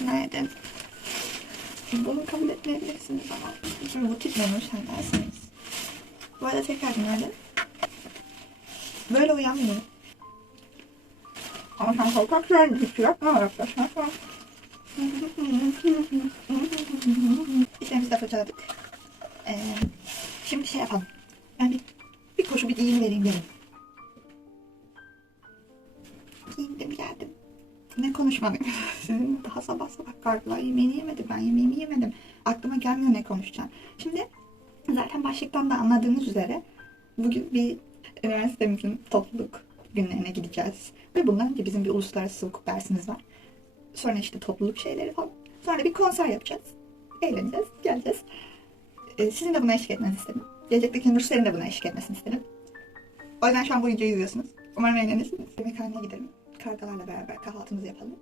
Günaydın. Bunu kabul etmeyebilirsiniz ama. Şimdi bu titremiş sen dersiniz. Bu arada tekrar günaydın. Böyle uyanmıyorum. Ama sen korkaksın. Hiç yapma arkadaşlar. İşlerimizi de fırçaladık. Ee, şimdi şey yapalım. Ben bir, bir koşu bir giyin vereyim dedim. Ne? Sizin daha sabah sabah kargılar yemeğini yemedi. Ben yemeğimi yemedim. Aklıma gelmiyor ne konuşacağım. Şimdi zaten başlıktan da anladığınız üzere bugün bir üniversitemizin topluluk günlerine gideceğiz. Ve bundan önce bizim bir uluslararası hukuk dersimiz var. Sonra işte topluluk şeyleri falan. Sonra bir konser yapacağız. Eğleneceğiz, geleceğiz. Ee, sizin de buna eşlik etmenizi istedim. Gelecekteki Nursler'in de buna eşlik etmesini istedim. O yüzden şu an bu videoyu izliyorsunuz. Umarım eğlenirsiniz. Yemekhaneye gidelim. Kargalarla beraber kahvaltımızı yapalım.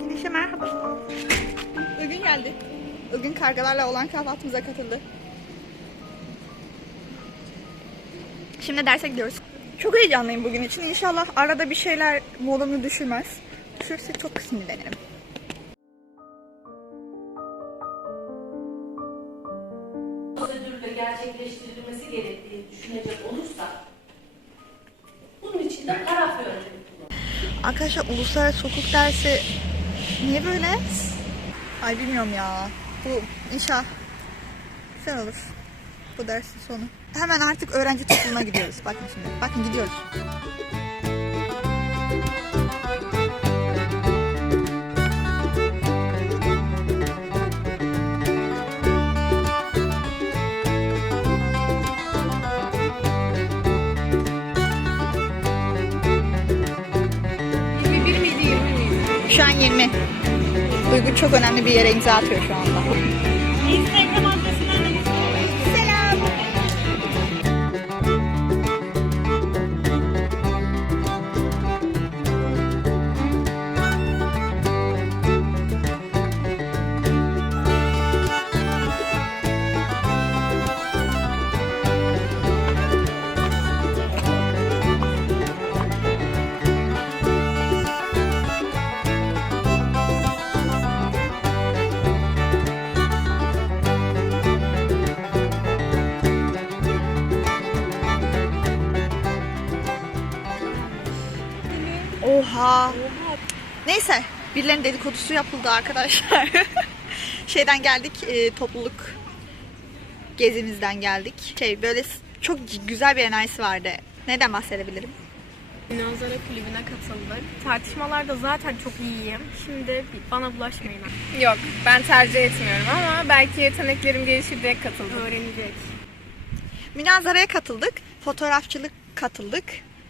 Güneşe merhaba. Ilgın geldi. Ilgın kargalarla olan kahvaltımıza katıldı. Şimdi derse gidiyoruz. Çok heyecanlıyım bugün için. İnşallah arada bir şeyler modumu düşürmez. Düşürse çok sinirlenirim. prosedürle gerçekleştirilmesi gerektiği düşünecek olursak bunun için de taraf yöntemi. Arkadaşlar uluslararası hukuk dersi niye böyle? Ay bilmiyorum ya. Bu inşallah güzel olur. Bu dersin sonu. Hemen artık öğrenci topluluğuna gidiyoruz. Bakın şimdi. Bakın gidiyoruz. Şu an 20. Duygu çok önemli bir yere imza atıyor şu anda. Birilerinin dedikodusu yapıldı arkadaşlar. Şeyden geldik. e, topluluk gezimizden geldik. Şey böyle çok güzel bir enerjisi vardı. Neden bahsedebilirim? Münazara kulübüne katıldık. Tartışmalarda zaten çok iyiyim. Şimdi bana bulaşmayın. Yok ben tercih etmiyorum ama belki yeteneklerim gelişir diye katıldım. Öğrenecek. Münazaraya katıldık. Fotoğrafçılık katıldık.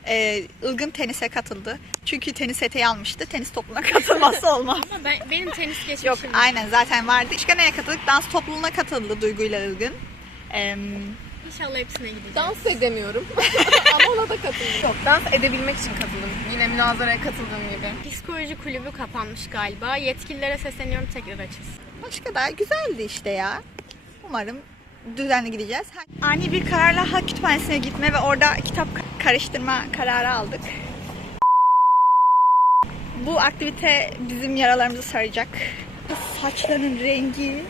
Ee, Ilgın tenise katıldı. Çünkü tenis eteği almıştı. Tenis topluluğuna katılmazsa olmaz. Ama ben, benim tenis geçmişim. Yok aynen zaten vardı. Başka neye katıldık? Dans topluluğuna katıldı Duygu'yla Ilgın. Ee, İnşallah hepsine gideceğim. Dans edemiyorum. Ama ona da katıldım. Yok, dans edebilmek için katıldım. Yine münazaraya katıldığım gibi. Psikoloji kulübü kapanmış galiba. Yetkililere sesleniyorum tekrar açılsın. Başka da güzeldi işte ya. Umarım düzenli gideceğiz. Ani bir kararla Halk Kütüphanesi'ne gitme ve orada kitap ka- karıştırma kararı aldık. Bu aktivite bizim yaralarımızı saracak. Saçların rengi.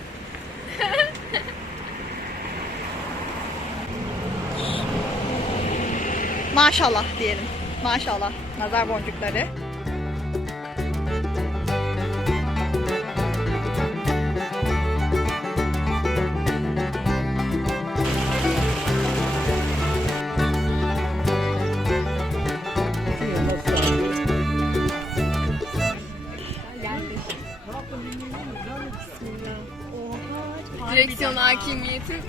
Maşallah diyelim. Maşallah. Nazar boncukları. Direksiyon hakimiyeti.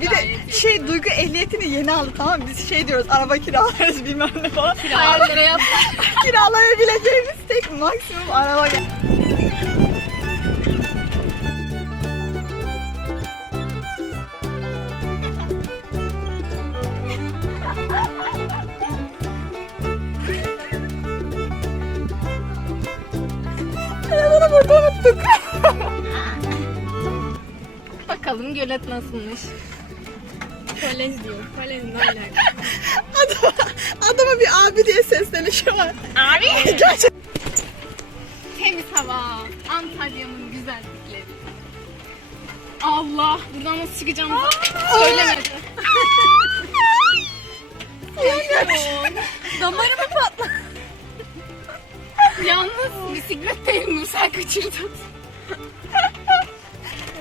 Bir de şey duygu ehliyetini yeni aldı tamam mı? Biz şey diyoruz araba kiralarız bilmem ne falan. Hayallere yap. Kiralayabileceğimiz tek maksimum araba. Gölet nasılmış. Kolej diyor. Kolej ne alaka? Adama, adama bir abi diye seslenişi var. Abi. Gerçekten. Temiz hava. Antalya'nın güzellikleri. Allah. Buradan nasıl çıkacağım? Söylemedi. Damarımı patla. Yalnız bisiklet değil Nursel kaçırdı.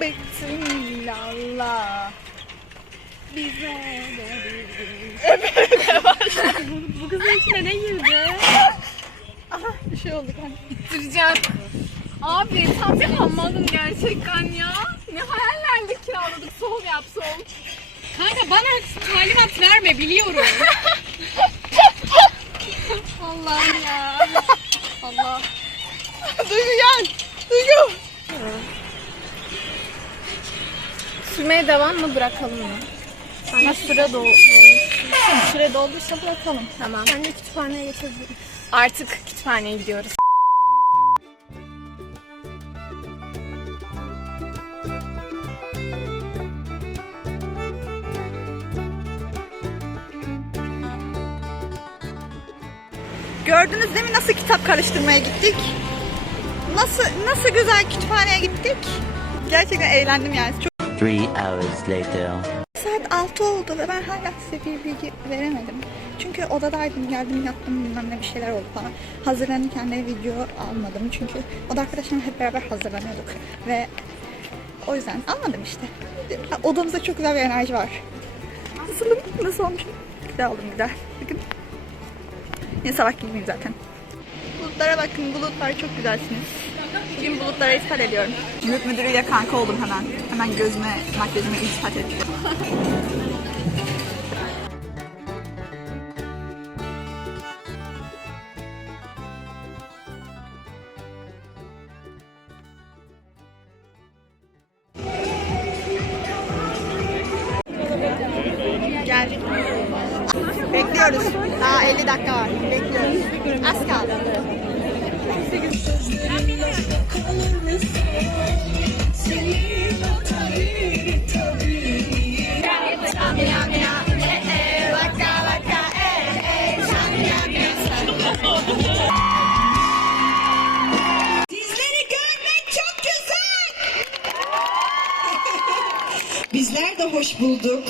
Beksin Allah. Bize bu, bu kızın içine ne girdi? Bir şey oldu kanka. Bitireceğim. Abi tam yapamadım gerçekten ya. Ne hayallerle kiraladık. Sol yap sol. Kanka bana talimat verme biliyorum. Allah'ım ya. Allah. Duygu gel. Duygu. Sürmeye devam mı bırakalım mı? Ha süre dolmuş. Süre dolduysa bırakalım. Tamam. Ben de kütüphaneye geçebilirim. Artık kütüphaneye gidiyoruz. Gördünüz değil mi nasıl kitap karıştırmaya gittik? Nasıl nasıl güzel kütüphaneye gittik? Gerçekten eğlendim yani. Çok Three hours later. saat 6 oldu ve ben hala size bir bilgi veremedim. Çünkü odadaydım, geldim yattım bilmem ne bir şeyler oldu falan. Hazırlanırken de video almadım çünkü oda arkadaşlarımla hep beraber hazırlanıyorduk ve o yüzden almadım işte. Odamızda çok güzel bir enerji var. Nasılım? Nasıl olmuş? Güzel oldum güzel. Bakın. Yine sabah gibiyim zaten. Bulutlara bakın bulutlar çok güzelsiniz. Bugün bulutlara iltifat ediyorum. Yurt müdürüyle kanka oldum hemen. Hemen gözüme, makyajıma iltifat. Geldik. Bekliyoruz. Daha 50 dakika var.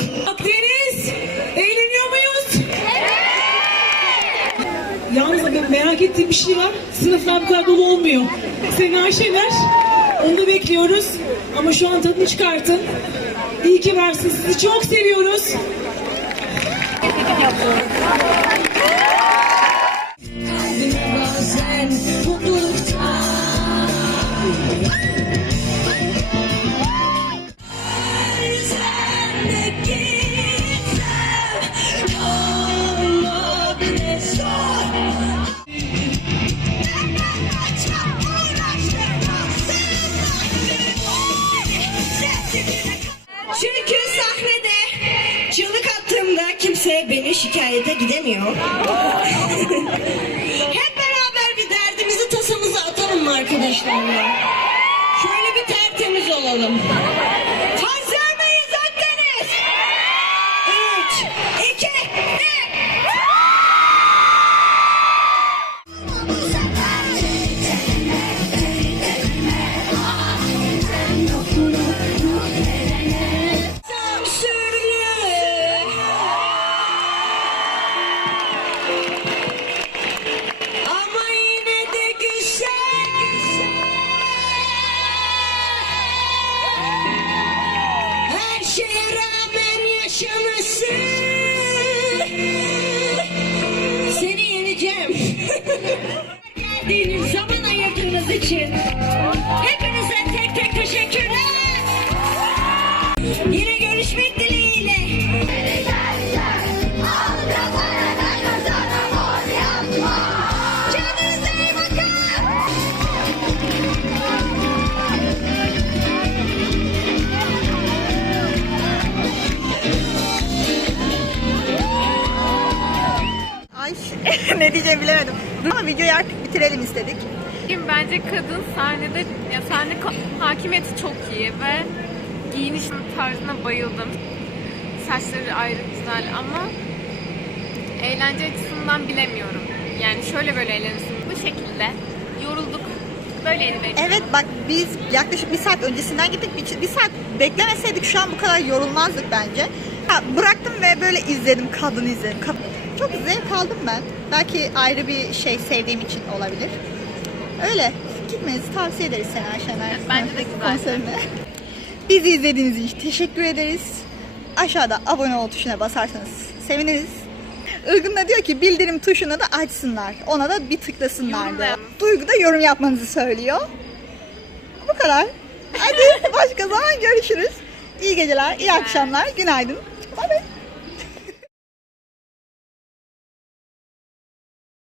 Bulduk. Deniz, eğleniyor muyuz? Yalnız ben merak ettiğim bir şey var. Sınıflar bu kadar dolu olmuyor. Sena Şener, onu da bekliyoruz. Ama şu an tadını çıkartın. İyi ki varsın. Sizi çok seviyoruz. Kimse beni şikayete gidemiyor. Hep beraber bir derdimizi tasamızı atalım mı arkadaşlar ya? Şöyle bir tertemiz olalım. Yine görüşmek dileğiyle. Kendinize iyi bakın. Ay ne diyeceğimi bilemedim. Ama videoyu artık bitirelim istedik. Bence kadın sahnede ya sahne ka- hakimiyeti çok iyi ve giyiniş tarzına bayıldım. Saçları ayrı güzel ama eğlence açısından bilemiyorum. Yani şöyle böyle eğlenirsin. Bu şekilde yorulduk. Böyle eğlendik. Evet bak biz yaklaşık bir saat öncesinden gittik. Bir, bir saat beklemeseydik şu an bu kadar yorulmazdık bence. Ha, bıraktım ve böyle izledim. Kadın izledim. Kad- Çok zevk aldım ben. Belki ayrı bir şey sevdiğim için olabilir. Öyle. Gitmenizi tavsiye ederiz Sena Şener. bence de güzel. Konserine. Bizi izlediğiniz için teşekkür ederiz. Aşağıda abone ol tuşuna basarsanız seviniriz. Ilgın da diyor ki bildirim tuşunu da açsınlar. Ona da bir tıklasınlar diyor. Duygu da yorum yapmanızı söylüyor. Bu kadar. Hadi başka zaman görüşürüz. İyi geceler, iyi akşamlar, günaydın. Bye bye.